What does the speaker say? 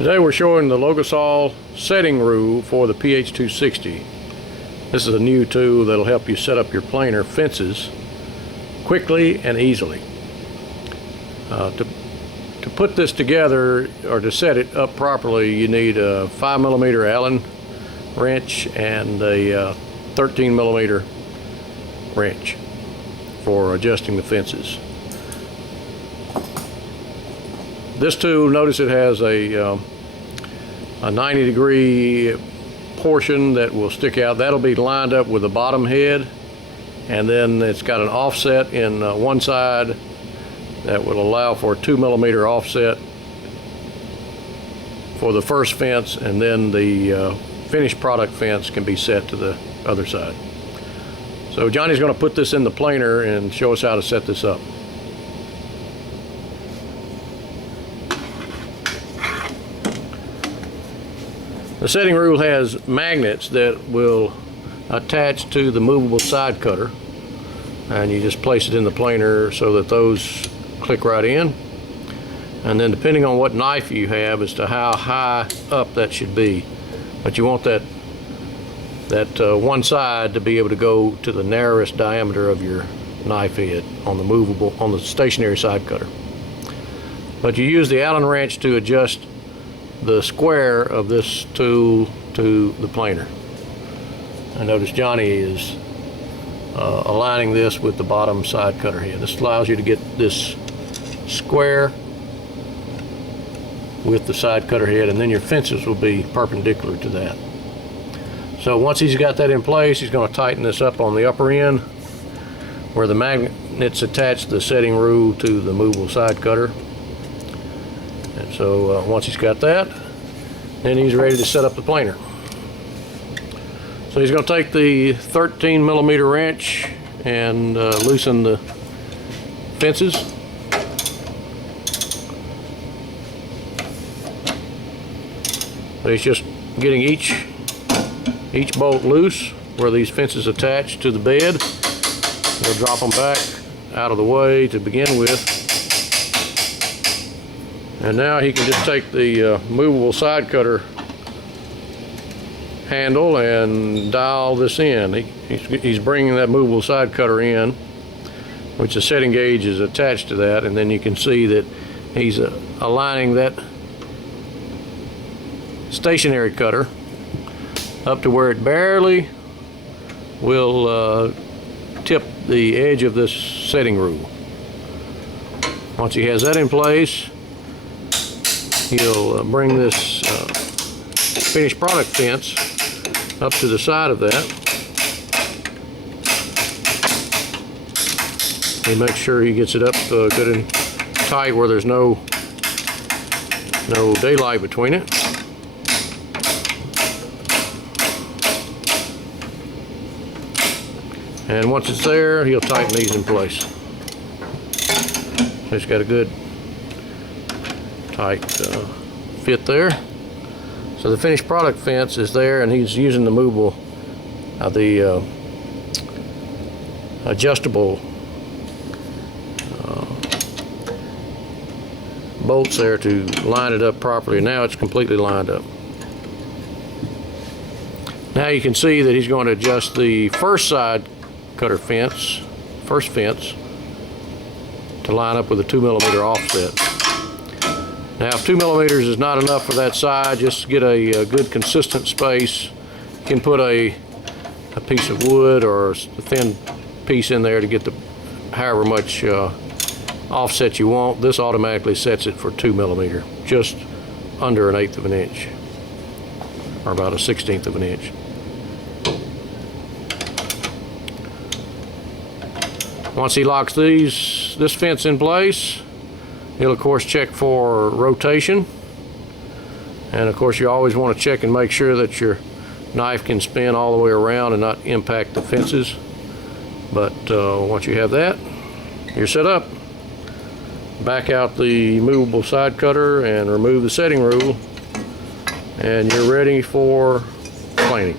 Today we're showing the Logosol setting rule for the PH260. This is a new tool that'll help you set up your planer fences quickly and easily. To put this together, or to set it up properly, you need a 5mm Allen wrench and a 13mm wrench for adjusting the fences. This tool, notice it has a 90-degree portion that will stick out. That'll be lined up with the bottom head, and then it's got an offset in one side that will allow for a 2mm offset for the first fence, and then the finished product fence can be set to the other side. So Johnny's going to put this in the planer and show us how to set this up. The setting rule has magnets that will attach to the movable side cutter, and you just place it in the planer so that those click right in. And then depending on what knife you have as to how high up that should be, but you want that one side to be able to go to the narrowest diameter of your knife head on the stationary side cutter. But you use the Allen wrench to adjust the square of this tool to the planer. I notice Johnny is aligning this with the bottom side cutter head. This allows you to get this square with the side cutter head, and then your fences will be perpendicular to that. So once he's got that in place, he's going to tighten this up on the upper end where the magnets attach the setting rule to the movable side cutter. And so once he's got that, then he's ready to set up the planer. So he's going to take the 13mm wrench and loosen the fences. But he's just getting each bolt loose where these fences attach to the bed. We'll drop them back out of the way to begin with. And now he can just take the movable side cutter handle and dial this in. He's bringing that movable side cutter in, which the setting gauge is attached to that, and then you can see that he's aligning that stationary cutter up to where it barely will tip the edge of this setting rule. Once he has that in place, he'll bring this finished product fence up to the side of that. He makes sure he gets it up good and tight where there's no daylight between it. And once it's there, he'll tighten these in place. So it's got a good tight fit there. So the finished product fence is there, and he's using the movable, the adjustable bolts there to line it up properly. Now it's completely lined up. Now you can see that he's going to adjust the first side cutter fence, first fence, to line up with a 2mm offset. Now if 2mm is not enough for that side, just get a good consistent space. You can put a piece of wood or a thin piece in there to get the however much offset you want. This automatically sets it for 2mm, just under 1/8 of an inch, or about 1/16 of an inch. Once he locks this fence in place, he'll of course check for rotation, and of course you always want to check and make sure that your knife can spin all the way around and not impact the fences. But once you have that, you're set up. Back out the movable side cutter and remove the setting rule, and you're ready for planing.